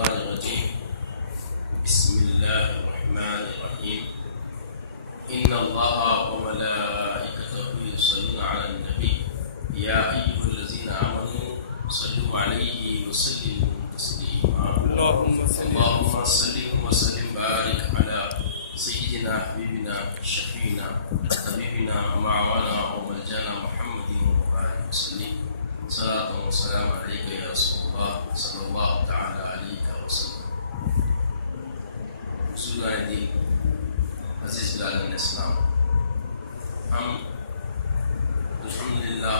الشيطان الرجيم بسم الله الرحمن الرحيم إن الله وملائكته يصلون على النبي يا أيها الذين آمنوا صلوا عليه وسلموا تسليما اللهم صل وسلم بارك على سيدنا حبيبنا شفينا حبيبنا ومعوانا وملجانا محمد وبارك وسلم صلاة وسلام عليك يا رسول الله صلى الله تعالى عليك وسلم. بزرگان دین، عزیز بلادان اسلام، ہم الحمدللہ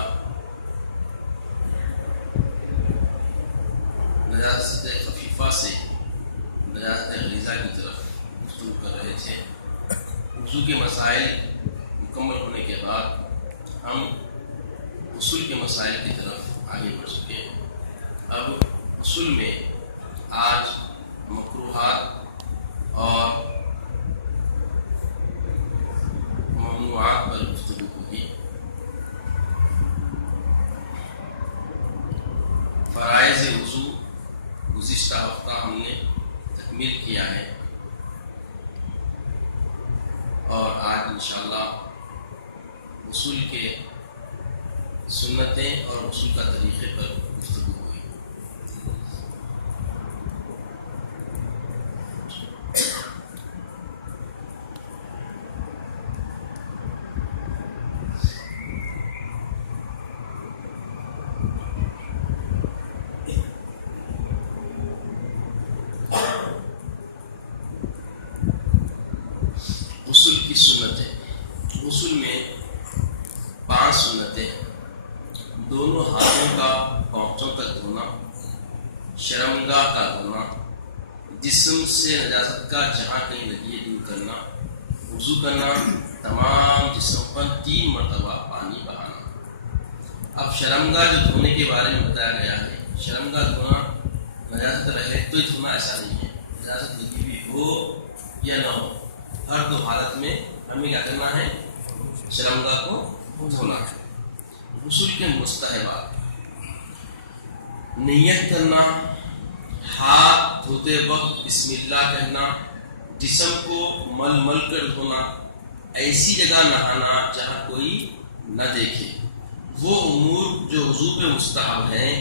نجاست خفیفہ سے نجاست غلیظہ کی طرف گفتگو کر رہے تھے. وضو کے مسائل مکمل ہونے کے بعد ہم غسل کے مسائل کی طرف آگے بڑھ چکے ہیں. اب غسل میں آج مکروہات اور ممنوعات پر گفتگو ہوگی. فرائض وضو گزشتہ ہفتہ ہم نے تکمیل کیا ہے اور آج انشاءاللہ غسل کے سنتیں اور غسل کا طریقے پر گفتگو ہوئی. غسل کی سنتیں. غسل میں 5 سنتیں ہیں. دونوں ہاتھوں کا پاؤں تک دھونا، شرمگاہ کا دھونا، جسم سے نجاست کا جہاں کہیں لگی ہے دور کرنا، وضو کرنا، تمام جسم پر 3 مرتبہ پانی بہانا. اب شرمگاہ جو دھونے کے بارے میں بتایا گیا ہے، شرمگاہ دھونا نجاست رہے تو ہی دھونا ایسا نہیں ہے. نجاست لگی ہوئی ہو یا نہ ہو، ہر 2 حالت میں ہمیں کیا کرنا ہے؟ شرمگاہ کو دھونا ہے. غسل کے مستحبات: نیت کرنا، ہاتھ دھوتے وقت بسم اللہ کہنا، جسم کو مل مل کر دھونا، ایسی جگہ نہانا جہاں کوئی نہ دیکھے. وہ امور جو وضو پہ مستحب ہیں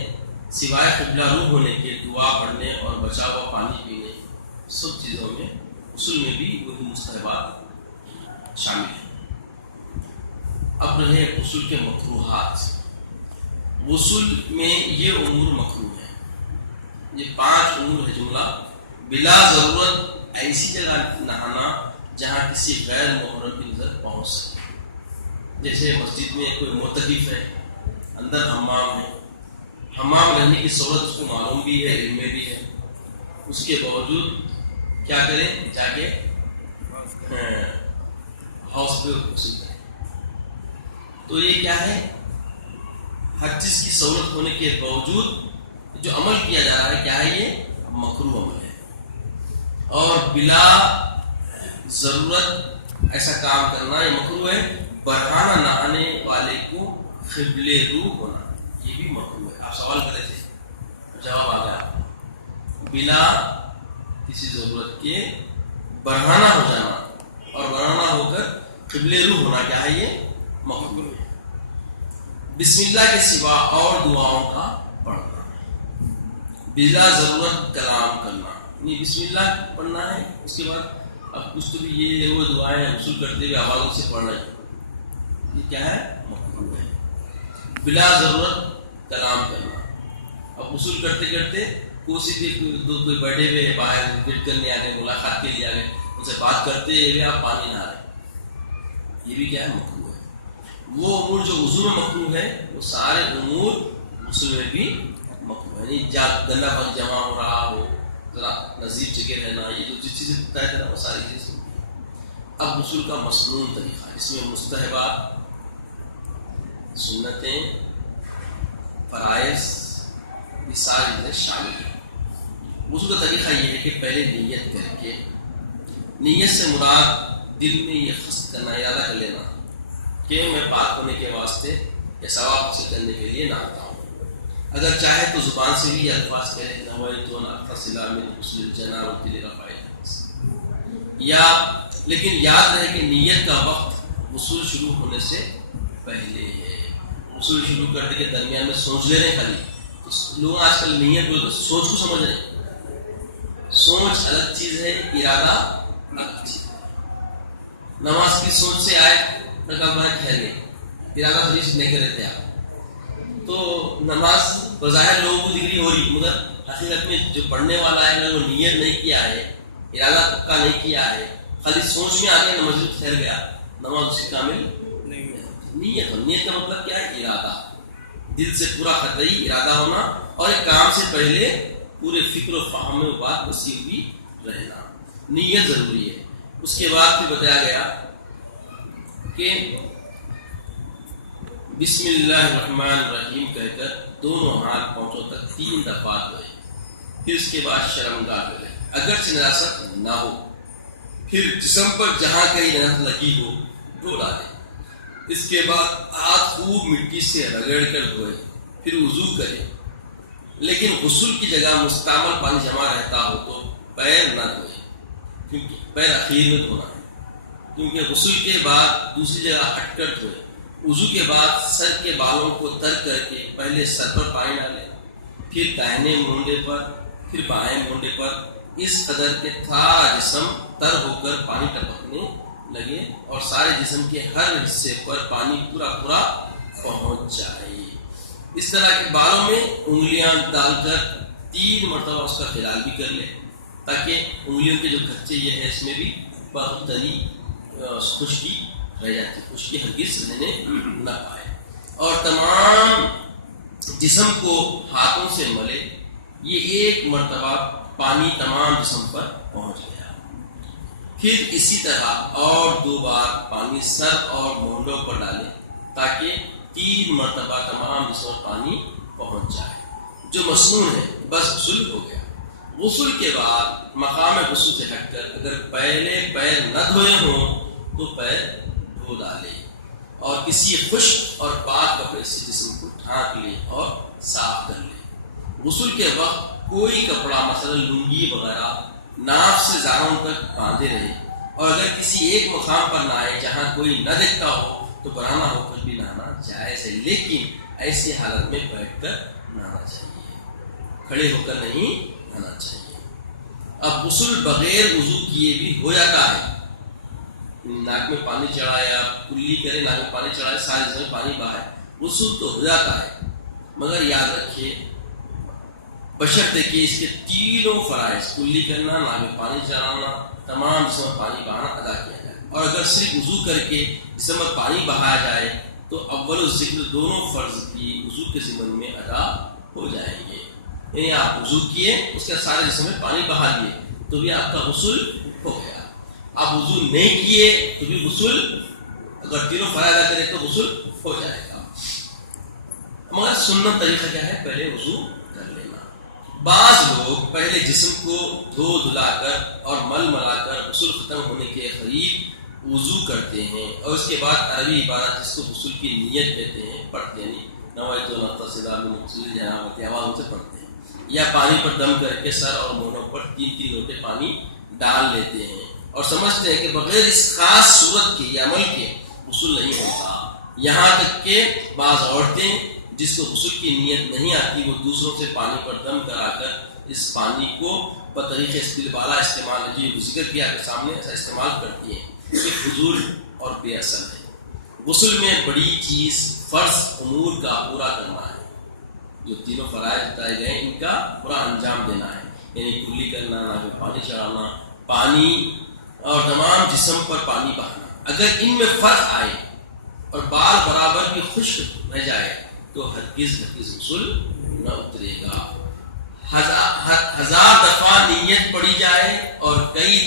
سوائے قبلہ رو ہونے کے، دعا پڑھنے اور بچا ہوا پانی پینے، سب چیزوں میں غسل میں بھی وہی مستحبات شامل ہیں. اب رہے غسل کے مکروہات. غسل میں یہ امور مکروہ ہیں. یہ 5 امور ہے جملہ. بلا ضرورت ایسی جگہ نہانا جہاں کسی غیر محرم کی نظر پہنچ سکے. جیسے مسجد میں کوئی معتکف ہے، اندر حمام ہے، حمام رہنے کی سہولت اس کو معلوم بھی ہے، علم میں بھی ہے، اس کے باوجود کیا کریں؟ جا کے ہاؤس پہ غسل کریں. تو یہ کیا ہے؟ ہر چیز کی سہولت ہونے کے باوجود جو عمل کیا جا رہا ہے کیا ہے؟ یہ مکروہ عمل ہے. اور بلا ضرورت ایسا کام کرنا یہ مکروہ ہے. برہانہ نہانے والے کو قبلے رو ہونا یہ بھی مکروہ ہے. آپ سوال کرے تھے، جواب آ گیا. بلا کسی ضرورت کے برہانہ ہو جانا اور برہانہ ہو کر قبلے رو ہونا کیا ہے؟ یہ مکروہ ہے. بسم اللہ کے سوا اور دعاؤں کا پڑھنا، بلا ضرورت کلام کرنا. یعنی بسم اللہ پڑھنا ہے، اس کے بعد اب کچھ تو بھی یہ وہ دعائیں غسل کرتے ہوئے آوازوں سے پڑھنا ہے، یہ کیا ہے؟ مکروہ ہے. بلا ضرورت کلام کرنا. اب غسل کرتے کرتے کوئی کوئی بیٹھے ہوئے باہر وزٹ کرنے آ گئے، ملاقات کے لیے آ گئے، ان سے بات کرتے ہوئے آپ پانی نہ آئے، یہ بھی کیا ہے؟ مکروہ ہے. وہ امور جو وضو میں مکروہ ہے وہ سارے امور غسل میں بھی مکروہ ہے. یعنی گندا پانی جمع ہو رہا ہو، ذرا نظیر جگہ رہنا، یہ جو چیزیں بتایا تھا نا وہ ساری چیزیں. اب غسل کا مسنون طریقہ، اس میں مستحبات، سنتیں، فرائض، یہ ساری چیزیں شامل ہیں. غسل کا طریقہ یہ ہے کہ پہلے نیت کر کے، نیت سے مراد دل میں یہ قصد کرنا، ارادہ کر لینا کہ میں پاک ہونے کے واسطے یا ثواب حاصل کرنے کے لیے نہاتا ہوں. اگر چاہے تو زبان سے بھی یہ الفاظ کہے نویت ان اغتسل من غسل الجنابۃ لرفع الحدث، یا لیکن یاد رہے کہ نیت کا وقت غسل شروع ہونے سے پہلے ہے. غسل شروع کرنے کے درمیان میں سوچ لے رہے ہیں خالی، تو لوگ آج کل نیت کو سوچ کو سمجھ رہے ہیں. سوچ الگ چیز ہے، ارادہ الگ چیز ہے. نماز کی سوچ سے آئے رکعت بھر ٹھہر گئے، ارادہ خلیص نہیں کر رہے تھے آپ، تو نماز بظاہر لوگوں کو ذکری ہو رہی، مگر حقیقت میں جو پڑھنے والا ہے اگر وہ نیت نہیں کیا ہے، ارادہ پکا نہیں کیا ہے، خالی سوچ میں آ گیا نماز ٹھہر گیا، نماز اس کی کامل نہیں ہے. نیت کا مطلب کیا ہے؟ ارادہ، دل سے پورا قطعی ارادہ ہونا، اور ایک کام سے پہلے پورے فکر و فہم میں بات بسی ہوئی رہنا. نیت ضروری ہے. اس کے بعد پھر بتایا گیا کہ بسم اللہ الرحمن الرحیم کہہ کر دونوں ہاتھ پاؤں تک 3 دفعہ دھوئے. پھر اس کے بعد شرمگاہ میں گئے، اگرچہ نجاست نہ ہو، پھر جسم پر جہاں کہیں نجاست لگی ہو دھو ڈالے. اس کے بعد ہاتھ خوب مٹی سے رگڑ کر دھوئے، پھر وضو کرے. لیکن غسل کی جگہ مستعمل پانی جمع رہتا ہو تو پیر نہ دھوئے، کیونکہ پیر اخیر میں دھونا ہے، کیونکہ غسل کے بعد دوسری جگہ ہٹ کر دھوئے. وضو کے بعد سر کے بالوں کو تر کر کے پہلے سر پر پانی ڈالے، پھر داہنے مونڈے پر، پھر بائیں مونڈے پر، اس قدر کے سارا جسم تر ہو کر پانی ٹپکنے لگے اور سارے جسم کے ہر حصے پر پانی پورا پہنچ جائے. اس طرح کے بالوں میں انگلیاں ڈال کر 3 مرتبہ اس کا خلال بھی کر لے، تاکہ انگلیوں کے جو کچے یہ ہے اس میں بھی بہت تری خشکی رہ جاتی، خشکی ہرگز رہنے نہ پائے. اور تمام جسم کو ہاتھوں سے ملے. یہ 1 مرتبہ پانی تمام جسم پر پہنچ گیا. پھر اسی طرح اور 2 بار پانی سر اور مونڈوں پر ڈالے، تاکہ 3 مرتبہ تمام جسم پر پانی پہنچ جائے. جو مسنون ہے بس غسل ہو گیا. غسل کے بعد مقام غسل سے ہٹ کر اگر پہلے پیر نہ دھوئے ہوں تو پیر دھو ڈالے، اور کسی خشک اور پاک کپڑے سے جسم کو ڈھانک لے اور صاف کر لے. غسل کے وقت کوئی کپڑا مثلا لنگی وغیرہ ناف سے زانوں تک باندھے رہے، اور اگر کسی ایک مقام پر نہائے جہاں کوئی نہ دیکھتا ہو تو براہنہ ہو کر بھی نہانا جائز ہے، لیکن ایسی حالت میں بیٹھ کر نہانا چاہیے، کھڑے ہو کر نہیں نہانا چاہیے. اب غسل بغیر وضو کیے بھی ہو جاتا ہے. ناک میں پانی چڑھایا، کلی کرے، ناک میں پانی چڑھائے، سارے جسم میں پانی بہائے، غسل تو ہو جاتا ہے. مگر یاد رکھیے بشرطے کہ اس کے تینوں فرائض، کلی کرنا، ناک میں پانی چڑھانا، تمام جسم میں پانی بہانا ادا کیا جائے. اور اگر صرف وضو کر کے جسم میں پانی بہایا جائے تو اول ذکر دونوں فرض کی وضو کے ضمن میں ادا ہو جائیں گے. یعنی آپ وضو کیے، اس کے سارے جسم میں پانی بہا دیے تو بھی آپ کا غسل ہو گیا. آپ وضو نہیں کیے تو بھی غسل، اگر تینوں فرائض ادا کرے تو غسل ہو جائے گا. مگر سنت طریقہ کیا ہے؟ پہلے وضو کر لینا. بعض لوگ پہلے جسم کو دھو دھلا کر اور مل ملا کر غسل ختم ہونے کے قریب وضو کرتے ہیں، اور اس کے بعد عربی عبارت جس کو غسل کی نیت کہتے ہیں پڑھتے ہیں، نویت ان اغتسل من غسل الجنابۃ، آواز سے پڑھتے ہیں، یا پانی پر دم کر کے سر اور مونڈوں پر 3 لوٹے پانی ڈال لیتے ہیں اور سمجھتے ہیں کہ بغیر اس خاص صورت کے یا عمل کے غسل نہیں ہوتا. یہاں تک کہ بعض عورتیں جس کو غسل کی نیت نہیں آتی وہ دوسروں سے پانی پر دم کرا کر اس پانی کو بطریق استقبالہ استعمال جو ذکر کیا کے سامنے ایسا استعمال کرتی ہیں، یہ فضول اور بے اصل ہے. غسل میں بڑی چیز فرض امور کا پورا کرنا ہے. جو تینوں فرائض بتائے گئے ان کا پورا انجام دینا ہے، یعنی کلی کرنا، ناک میں پانی چڑھانا، پانی اور تمام جسم پر پانی بہانا. اگر ان میں فرق آئے اور بال برابر بھی خشک رہ جائے تو ہرگز غسل نہ اترے گا. 1000 دفعہ نیت پڑی جائے اور کئی